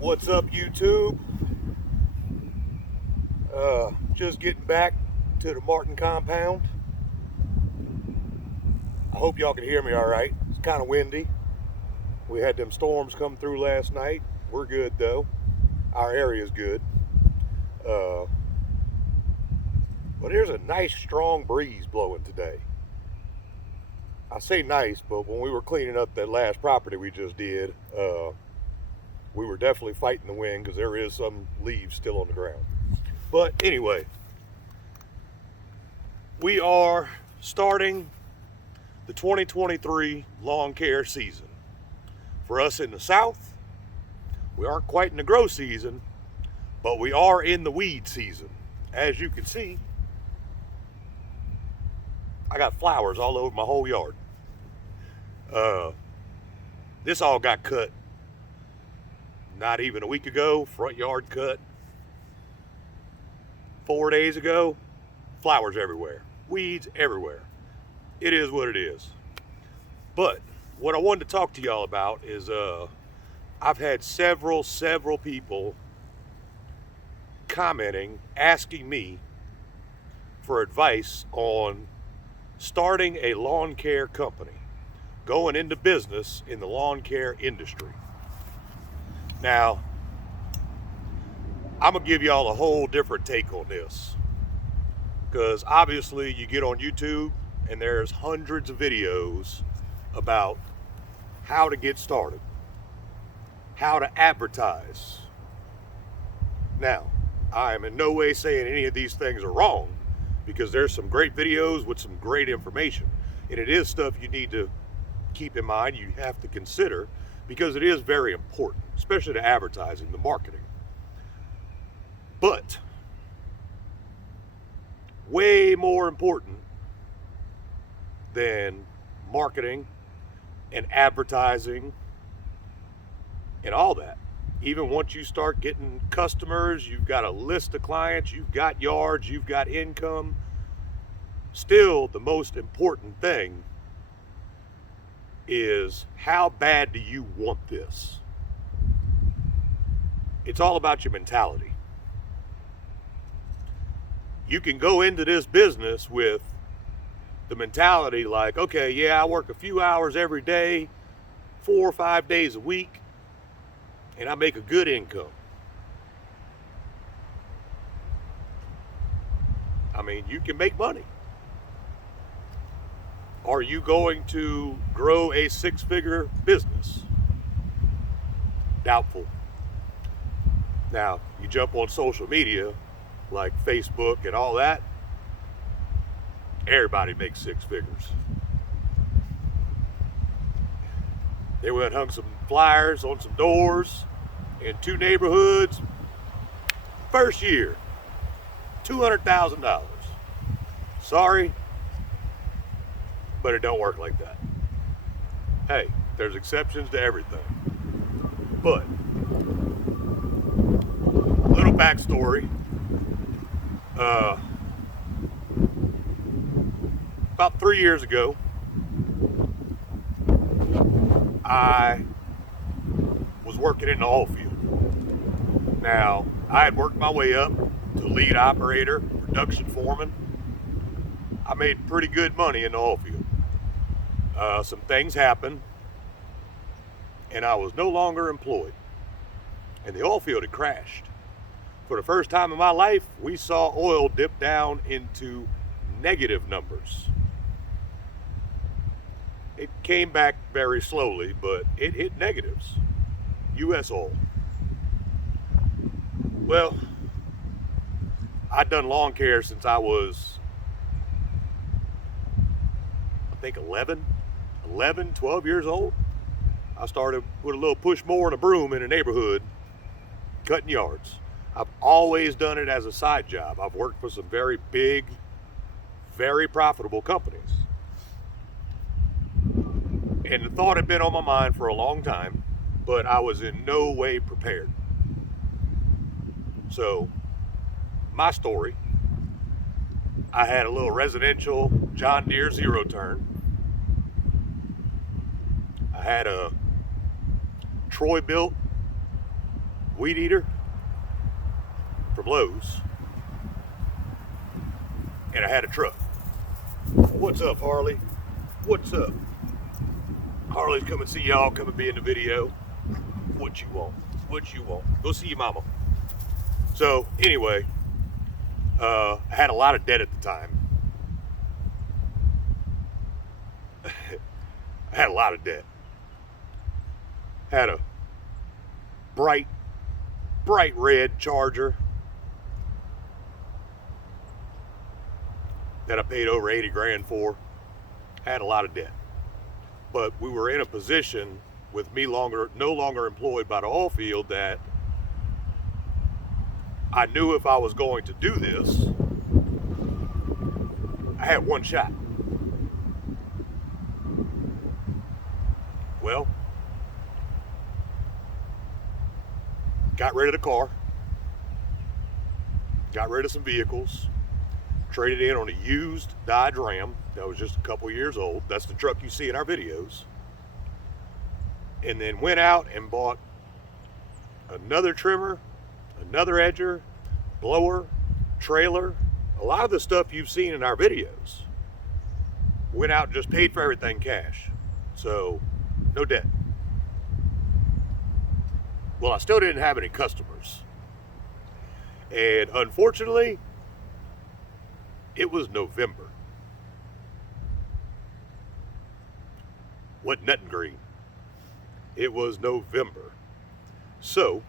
What's up, YouTube? Just getting back to the Martin compound. I hope y'all can hear me all right. It's kind of windy. We had them storms come through last night. We're good though. Our area's good. But there's a nice strong breeze blowing today. I say nice, but when we were cleaning up that last property we just did, we were definitely fighting the wind because there is some leaves still on the ground. But anyway, we are starting the 2023 lawn care season. For us in the South, we aren't quite in the grow season, but we are in the weed season. As you can see, I got flowers all over my whole yard. This all got cut not even a week ago, front yard cut. 4 days ago, flowers everywhere, weeds everywhere. It is what it is. But what I wanted to talk to y'all about is I've had several people commenting, asking me for advice on starting a lawn care company, going into business in the lawn care industry. Now, I'm gonna give y'all a whole different take on this, because obviously you get on YouTube and there's hundreds of videos about how to get started, how to advertise. Now, I am in no way saying any of these things are wrong, because there's some great videos with some great information, and it is stuff you need to keep in mind, you have to consider, because it is very important, especially to advertising, the marketing. But way more important than marketing and advertising and all that, even once you start getting customers, you've got a list of clients, you've got yards, you've got income, still the most important thing is, how bad do you want this? It's all about your mentality. You can go into this business with the mentality like, okay, yeah, I work a few hours every day, 4 or 5 days a week, and I make a good income. I mean, you can make money. Are you going to grow a 6-figure business? Doubtful. Now, you jump on social media like Facebook and all that, everybody makes 6 figures. They went and hung some flyers on some doors in 2 neighborhoods. First year, $200,000. Sorry, but it don't work like that. Hey, there's exceptions to everything. But, little backstory. About 3 years ago, I was working in the oil field. Now, I had worked my way up to lead operator, production foreman. I made pretty good money in the oil field. Some things happened, and I was no longer employed. And the oil field had crashed. For the first time in my life, we saw oil dip down into negative numbers. It came back very slowly, but it hit negatives. U.S. oil. Well, I'd done lawn care since I was, I think 12 years old. I started with a little push mower and a broom in a neighborhood, cutting yards. I've always done it as a side job. I've worked for some very big, very profitable companies. And the thought had been on my mind for a long time, but I was in no way prepared. So, my story, I had a little residential John Deere zero turn. I had a Troy built weed eater from Lowe's, and I had a truck. What's up, Harley? What's up? Harley's come and see y'all, come and be in the video. What you want? What you want? Go see your mama. So anyway, I had a lot of debt at the time. I had a lot of debt. Had a bright red Charger that I paid over 80 grand for. Had a lot of debt. But we were in a position with me no longer employed by the oil field that I knew if I was going to do this, I had one shot. Well, got rid of the car, got rid of some vehicles, traded in on a used Dodge Ram that was just a couple years old. That's the truck you see in our videos. And then went out and bought another trimmer, another edger, blower, trailer, a lot of the stuff you've seen in our videos. Went out and just paid for everything cash. So, no debt. Well, I still didn't have any customers. And unfortunately, it was November. Wasn't nothing green. It was November. So,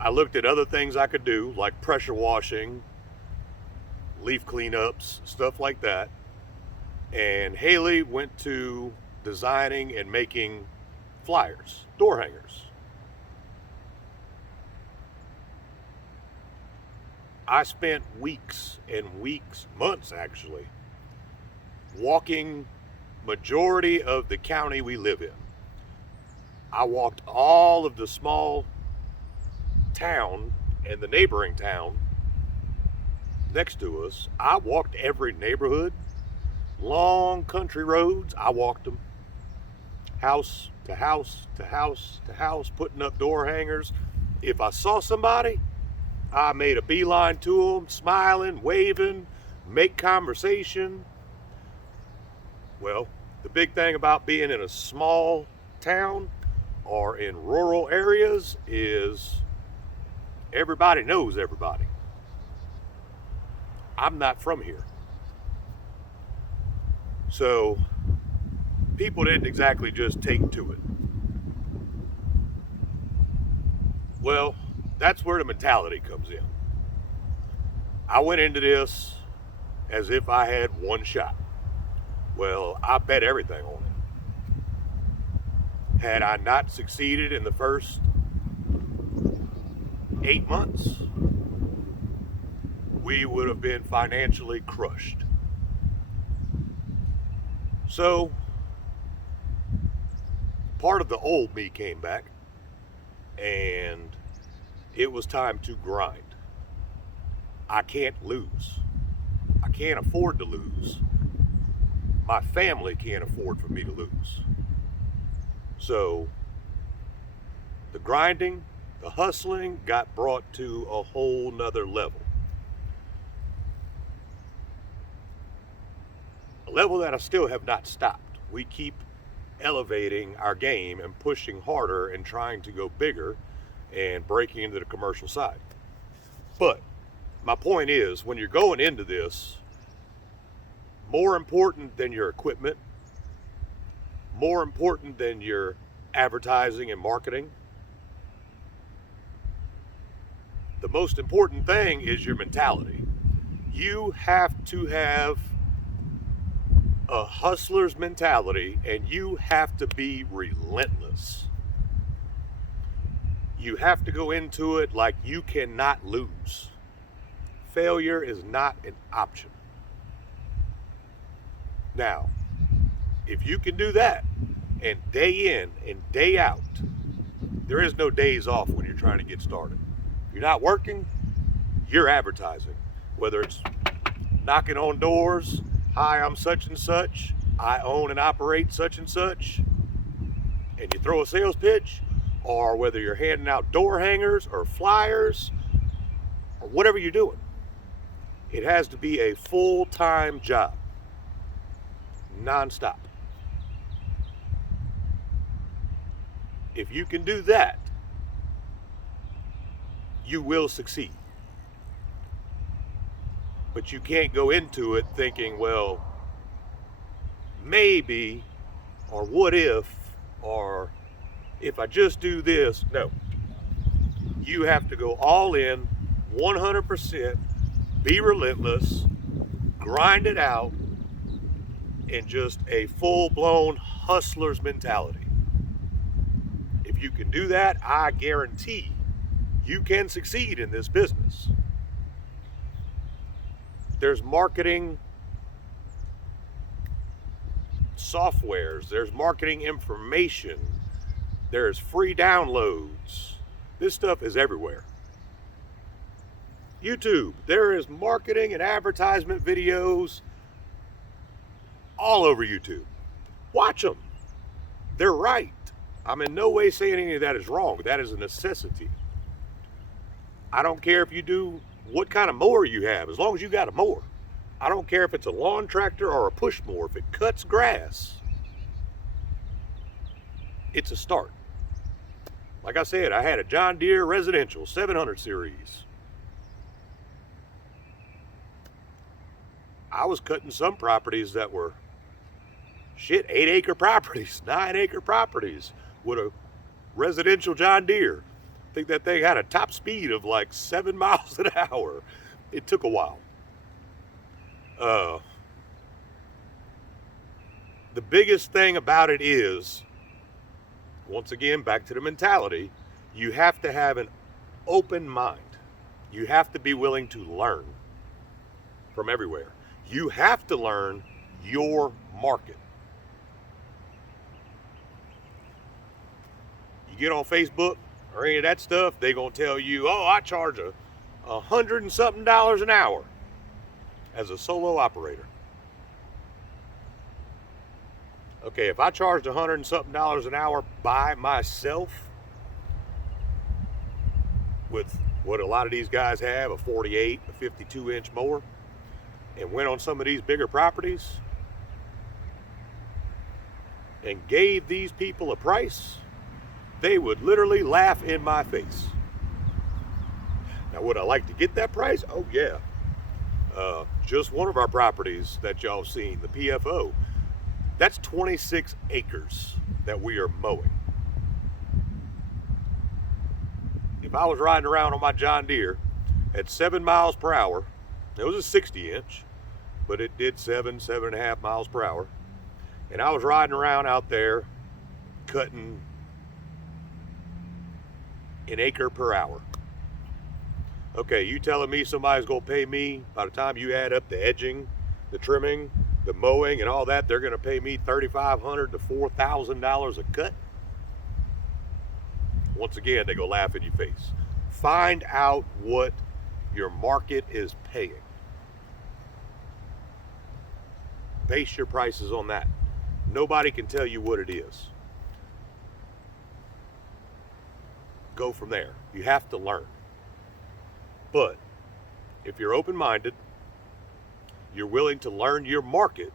I looked at other things I could do, like pressure washing, leaf cleanups, stuff like that. And Haley went to designing and making flyers, door hangers. I spent weeks and weeks, months actually, walking majority of the county we live in. I walked all of the small town and the neighboring town next to us. I walked every neighborhood, long country roads. I walked them house to house to house to house, putting up door hangers. If I saw somebody, I made a beeline to them, smiling, waving, make conversation. Well, the big thing about being in a small town or in rural areas is everybody knows everybody. I'm not from here. So people didn't exactly just take to it. Well, that's where the mentality comes in. I went into this as if I had one shot. Well, I bet everything on it. Had I not succeeded in the first 8 months, we would have been financially crushed. So, part of the old me came back, and it was time to grind. I can't lose. I can't afford to lose. My family can't afford for me to lose. So, the grinding, the hustling got brought to a whole nother level. A level that I still have not stopped. We keep elevating our game and pushing harder and trying to go bigger and breaking into the commercial side. But my point is, when you're going into this, more important than your equipment, more important than your advertising and marketing, the most important thing is your mentality. You have to have a hustler's mentality, and you have to be relentless. You have to go into it like you cannot lose. Failure is not an option. Now, if you can do that, and day in and day out, there is no days off when you're trying to get started. If you're not working, you're advertising. Whether it's knocking on doors, hi, I'm such and such, I own and operate such and such, and you throw a sales pitch, or whether you're handing out door hangers or flyers or whatever you're doing, it has to be a full-time job, nonstop. If you can do that, you will succeed. But you can't go into it thinking, well, maybe, or what if, or if I just do this. No. You have to go all in, 100%, be relentless, grind it out, and just a full-blown hustler's mentality. If you can do that, I guarantee you can succeed in this business. There's marketing softwares, there's marketing information, there's free downloads. This stuff is everywhere. YouTube, there is marketing and advertisement videos all over YouTube. Watch them. They're right. I'm in no way saying any of that is wrong. That is a necessity. I don't care if you do what kind of mower you have, as long as you got a mower. I don't care if it's a lawn tractor or a push mower. If it cuts grass, it's a start. Like I said, I had a John Deere Residential 700 series. I was cutting some properties that were 8-acre properties, 9-acre properties with a residential John Deere. I think that thing had a top speed of like 7 miles an hour. It took a while. The biggest thing about it is, once again, back to the mentality, you have to have an open mind. You have to be willing to learn from everywhere. You have to learn your market. You get on Facebook or any of that stuff, they're going to tell you, oh, I charge $100 and something an hour as a solo operator. Okay, if I charged $100 and something an hour by myself with what a lot of these guys have, a 48, a 52-inch mower, and went on some of these bigger properties and gave these people a price, they would literally laugh in my face. Now, would I like to get that price? Oh, yeah. Just one of our properties that y'all have seen, the PFO, that's 26 acres that we are mowing. If I was riding around on my John Deere at 7 miles per hour, it was a 60-inch, but it did 7.5 miles per hour. And I was riding around out there cutting an acre per hour. Okay, you telling me somebody's gonna pay me, by the time you add up the edging, the trimming, the mowing and all that, they're gonna pay me $3,500 to $4,000 a cut? Once again, they go laugh in your face. Find out what your market is paying. Base your prices on that. Nobody can tell you what it is. Go from there. You have to learn. But if you're open-minded, you're willing to learn your market,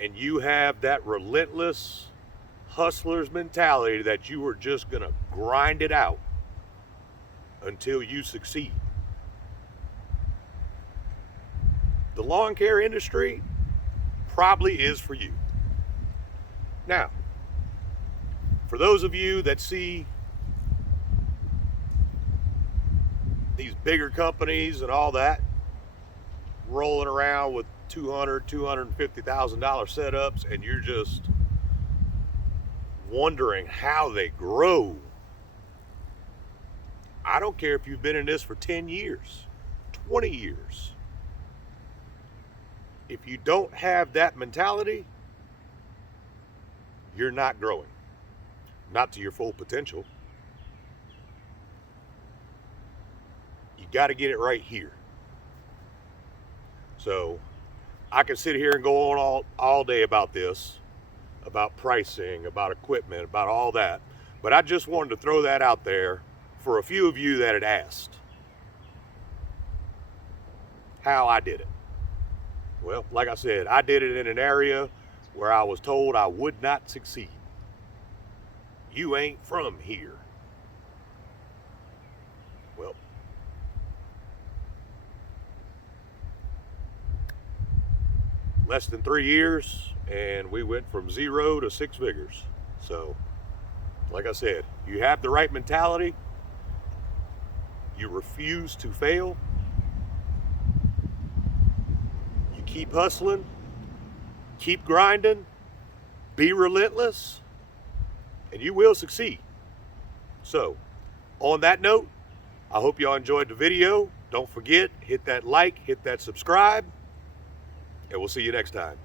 and you have that relentless hustler's mentality that you are just going to grind it out until you succeed, the lawn care industry probably is for you. Now, for those of you that see these bigger companies and all that rolling around with $250,000 setups, and you're just wondering how they grow, I don't care if you've been in this for 10 years, 20 years. If you don't have that mentality, you're not growing, not to your full potential. You got to get it right here. So I can sit here and go on all day about this, about pricing, about equipment, about all that. But I just wanted to throw that out there for a few of you that had asked how I did it. Well, like I said, I did it in an area where I was told I would not succeed. You ain't from here. Well, less than 3 years, and we went from 0 to 6 figures. So, like I said, you have the right mentality, you refuse to fail, you keep hustling, keep grinding, be relentless, and you will succeed. So, on that note, I hope y'all enjoyed the video. Don't forget, hit that like, hit that subscribe, and we'll see you next time.